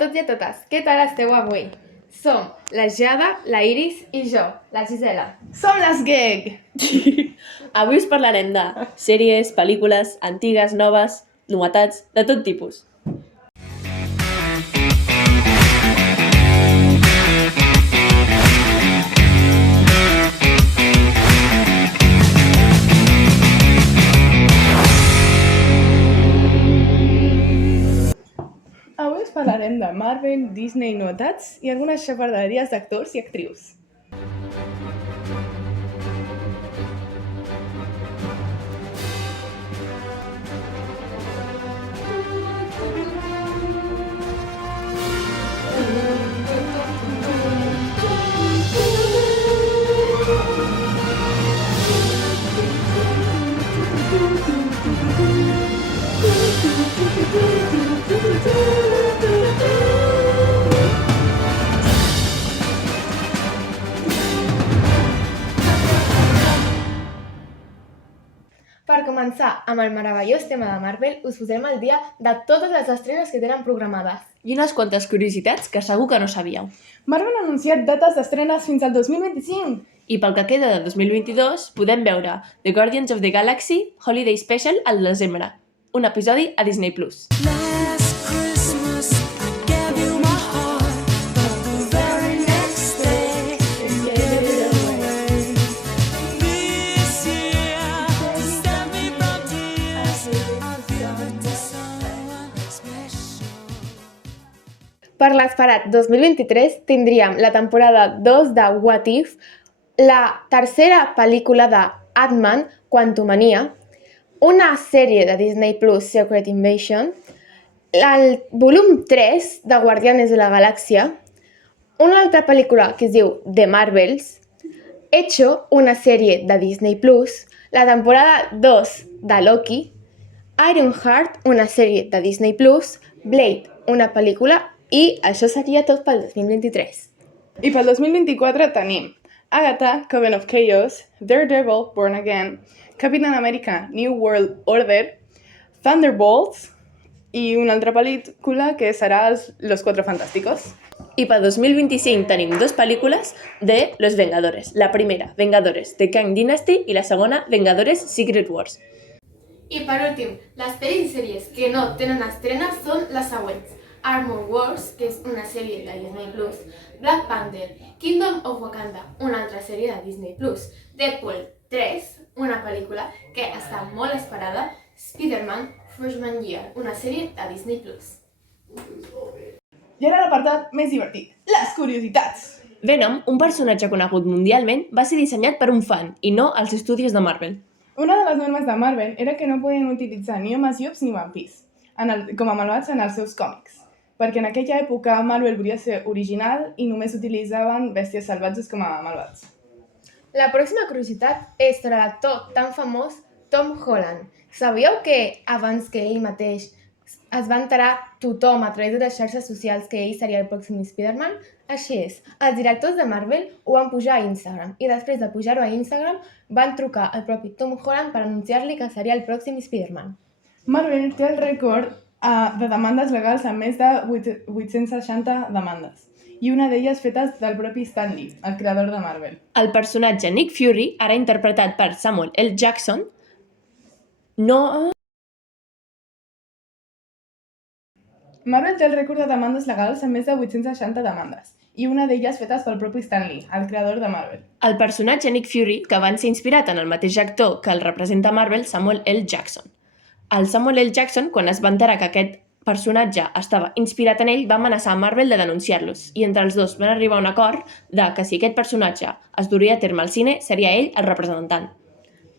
tots i a totes, què tal esteu avui? Som la Jada, la Iris i jo, la Gisela. Som les GEG! Avui us parlarem de sèries, pel·lícules, antigues, noves, novetats, de tot tipus. Avui us parlarem de Marvel, Disney, novetats i algunes xafarderies d'actors i actrius. Per començar amb el meravellós tema de Marvel, us posarem al dia de totes les estrenes que tenen programades. I unes quantes curiositats que segur que no sabíeu. Marvel ha anunciat dates d'estrenes fins al 2025. I pel que queda de 2022 podem veure The Guardians of the Galaxy Holiday Special al desembre, un episodi a Disney+. Per l'esperat 2023 tindríem la temporada 2 de What If, la tercera pel·lícula de Ant-Man, Quantumania, una sèrie de Disney Plus, Secret Invasion, el volum 3 de Guardianes de la Galàxia, una altra pel·lícula que es diu The Marvels, Hecho, una sèrie de Disney Plus, la temporada 2 de Loki, Ironheart, una sèrie de Disney Plus, Blade, una pel·lícula, i això seria tot pel 2023. I pel 2024 tenim Agatha, Coven of Chaos, Daredevil, Born Again, Captain America, New World Order, Thunderbolts i una altra pel·lícula que serà Los Cuatro Fantásticos. I per 2025 tenim dues pel·lícules de Los Vengadores. La primera, Vengadores The Kang Dynasty, i la segona, Vengadores Secret Wars. I per últim, les pel·lis i sèries que no tenen estrenes són les següents: Armor Wars, que és una sèrie de Disney Plus, Black Panther, Kingdom of Wakanda, una altra sèrie de Disney Plus, Deadpool 3, una pel·lícula que està molt esperada, Spider-Man Freshman Year, una sèrie de Disney Plus. I ara l'apartat més divertit, les curiositats. Venom, un personatge conegut mundialment, va ser dissenyat per un fan i no als estudis de Marvel. Una de les normes de Marvel era que no podien utilitzar ni homes llops ni vampirs com a malvats en els seus còmics, perquè en aquella època Marvel volia ser original i només utilitzaven bèsties salvatges com a malvats. La pròxima curiositat és sobre l'actor tan famós Tom Holland. Sabíeu que abans que ell mateix es va enterar tothom a través de les xarxes socials que ell seria el pròxim Spider-Man? Així és, els directors de Marvel ho van pujar a Instagram i després de pujar-ho a Instagram van trucar al propi Tom Holland per anunciar-li que seria el pròxim Spider-Man. Marvel té el rècord de demandes legals amb més de 860 demandes, i una d'elles fetes del propi Stan Lee, el creador de Marvel. El personatge Nick Fury, ara interpretat per Samuel L. Jackson, Marvel té el rècord de demandes legals amb més de 860 demandes, i una d'elles fetes pel propi Stan Lee, el creador de Marvel. El personatge Nick Fury, que va ser inspirat en el mateix actor que el representa a Marvel, Samuel L. Jackson. El Samuel L. Jackson, quan es va enterar que aquest personatge estava inspirat en ell, va amenaçar a Marvel de denunciar-los, i entre els dos van arribar a un acord de que si aquest personatge es duria a terme al cine, seria ell el representant.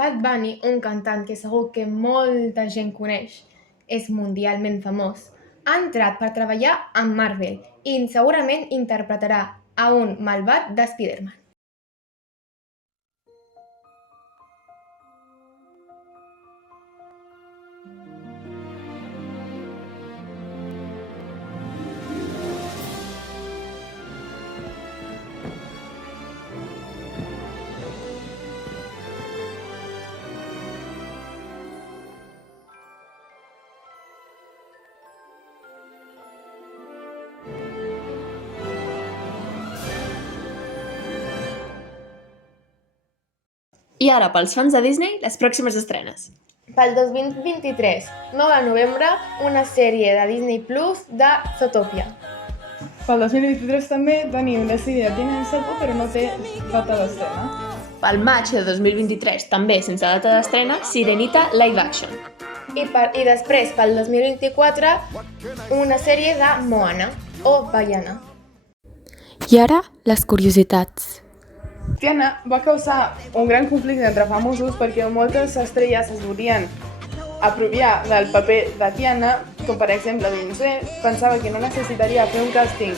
Bad Bunny, un cantant que segur que molta gent coneix, és mundialment famós, ha entrat per treballar amb Marvel i segurament interpretarà a un malvat de Spider-Man. I ara, pels fans de Disney, les pròximes estrenes. Pel 2023, 9 de novembre, una sèrie de Disney Plus de Zootopia. Pel 2023 també tenim la sèrie de Tina Sapo, però no té data d'estrena. Pel maig de 2023, també sense data d'estrena, Sirenita Live Action. I després, pel 2024, una sèrie de Moana o Baiana. I ara, les curiositats. Tiana va causar un gran conflicte entre famosos perquè moltes estrelles es volien apropiar del paper de Tiana, com per exemple Beyoncé pensava que no necessitaria fer un càsting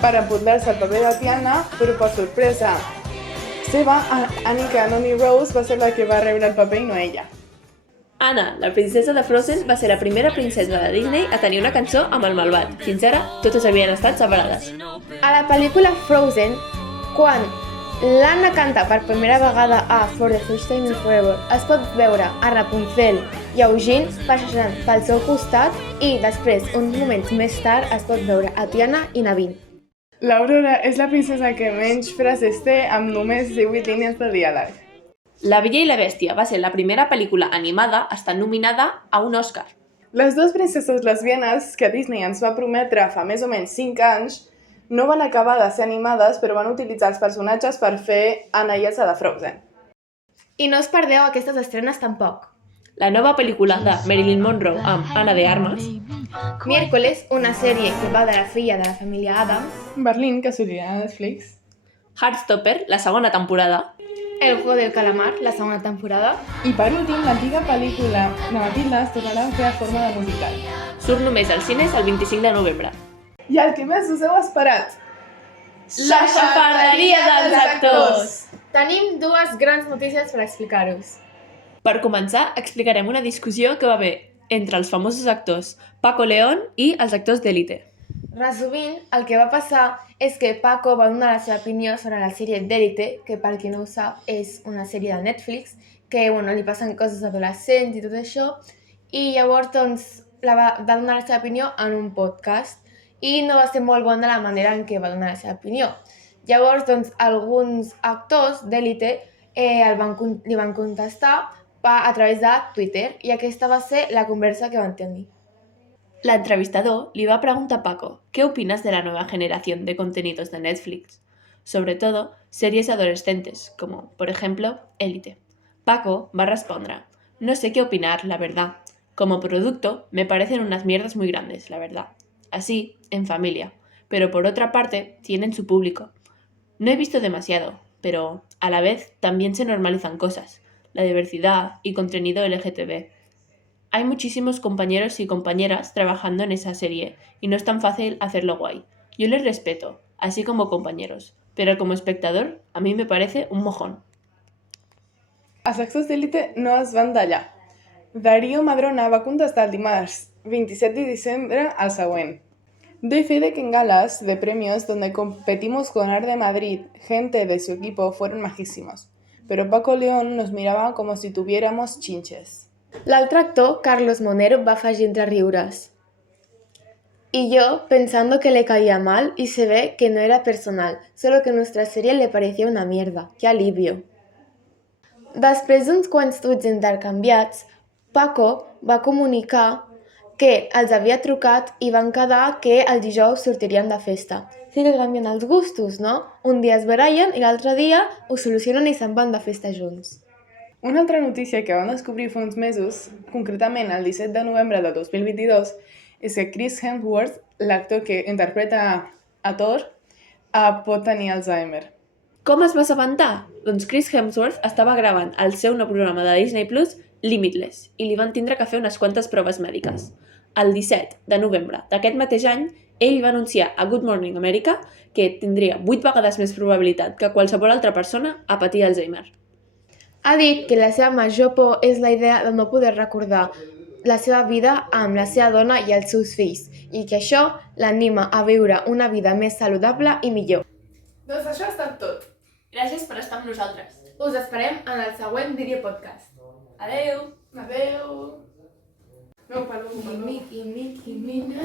per empoderar-se el paper de Tiana, però per sorpresa seva, Annika Noni Rose va ser la que va rebre el paper i no ella. Anna, la princesa de Frozen, va ser la primera princesa de Disney a tenir una cançó amb el malvat. Fins ara, totes havien estat separades. A la pel·lícula Frozen, quan l'Anna canta per primera vegada a For the First Time in Forever, es pot veure a Rapunzel i a Eugene passejant pel seu costat i després, uns moments més tard, es pot veure a Tiana i Naveen. L'Aurora és la princesa que menys frases té amb només 18 línies de diàleg. La Bella i la Bèstia va ser la primera pel·lícula animada a estar nominada a un Oscar. Les dues princeses lesbianes que Disney ens va prometre fa més o menys 5 anys no van acabar de ser animades, però van utilitzar els personatges per fer Anna i Elsa de Frozen. I no us perdeu aquestes estrenes tampoc. La nova pel·lícula de Marilyn Monroe amb Ana de Armas, Miércoles, una sèrie que va de la filla de la família Adams, Berlín, que sortirà a Netflix. Heartstopper, la segona temporada, El juego del calamar, la segona temporada, I per últim, l'antiga pel·lícula de Matilda es tornarà a fer a forma de musical. surt només als cines el 25 de novembre. I el que més us heu esperat! La xafarderia dels actors! Tenim dues grans notícies per explicar-vos. Per començar, explicarem una discussió que va haver entre els famosos actors Paco León i els actors d'Élite. Resumint, el que va passar és que Paco va donar la seva opinió sobre la sèrie d'Élite, que per qui no ho sap és una sèrie de Netflix, que li passen coses adolescents i tot això, i llavors va donar la seva opinió en un podcast i no va ser molt bona la manera en què va donar la seva opinió. Llavors, alguns actors d'Élite li van contestar a través de Twitter i aquesta va ser la conversa que van tenir. L'entrevistador li va preguntar a Paco ¿qué opinas de la nueva generación de contenidos de Netflix? Sobre todo, series adolescentes, como, por ejemplo, Élite. Paco va a responder no sé qué opinar, la verdad. Como producto, me parecen unas mierdas muy grandes, la verdad. Así, en familia. Pero por otra parte, tienen su público. No he visto demasiado, pero a la vez también se normalizan cosas. La diversidad y contenido LGTB. Hay muchísimos compañeros y compañeras trabajando en esa serie y no es tan fácil hacerlo guay. Yo les respeto, así como compañeros, pero como espectador a mí me parece un mojón. Els actors d'Élite no es van d'allà. Darío Madrona va contestar el dimarts 27 de diciembre al següent. Doy fe de que en galas de premios donde competimos con Ar de Madrid, gente de su equipo fueron majísimos, pero Paco León nos miraba como si tuviéramos chinches. L'altre actor, Carlos Monero, va afegir entre riures. Y yo, pensando que le caía mal, y se ve que no era personal, solo que nuestra serie le parecía una mierda. ¡Qué alivio! Després d'uns quants tuits intercanviats, Paco va comunicar que els havia trucat i van quedar que el dijous sortirien de festa. Sí que canvien els gustos, no? Un dia es barallen i l'altre dia ho solucionen i se'n van de festa junts. Una altra notícia que vam descobrir fa uns mesos, concretament el 17 de novembre de 2022, és que Chris Hemsworth, l'actor que interpreta a Thor, pot tenir Alzheimer. Com es va assabentar? Doncs Chris Hemsworth estava gravant el seu nou programa de Disney Plus, Limitless, i li van tindre que fer unes quantes proves mèdiques. El 17 de novembre d'aquest mateix any, ell va anunciar a Good Morning America que tindria 8 vegades més probabilitat que qualsevol altra persona a patir Alzheimer. Ha dit que la seva major por és la idea de no poder recordar la seva vida amb la seva dona i els seus fills i que això l'anima a viure una vida més saludable i millor. Doncs això ha estat tot. Gràcies per estar amb nosaltres. Us esperem en el següent videopodcast. Adeu! Adeu! No, Paloma. Mickey, Mickey, Minnie,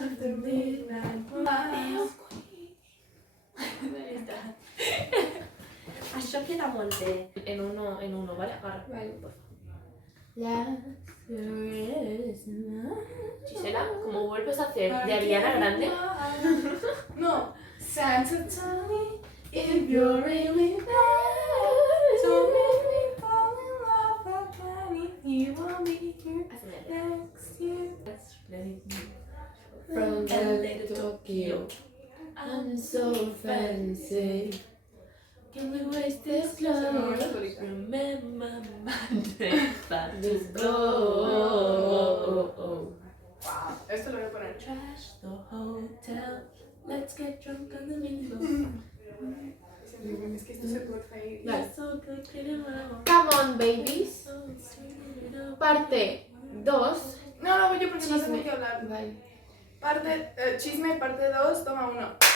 after midnight. Això Això queda molt bé. En uno, ¿vale? Agarra. Vale. Por favor. Last Christmas. Gisela, como vuelves a hacer de Ariana Grande. No. Santa tell me if you're really there. Don't make me fall in love again if you want me here next year. From LA to Tokyo, I'm so fancy. Can we waste this love? Remember my day, but let's go. Wow. Esto lo voy a poner. Trash the hotel. Let's get drunk on the window. Es que esto se corta ahí. Vale. So good, getting around. Come on, babies. So sweet. Parte 2. No, voy yo porque no Chisme. tengo que hablar. Vale. Chisme, parte 2, toma 1.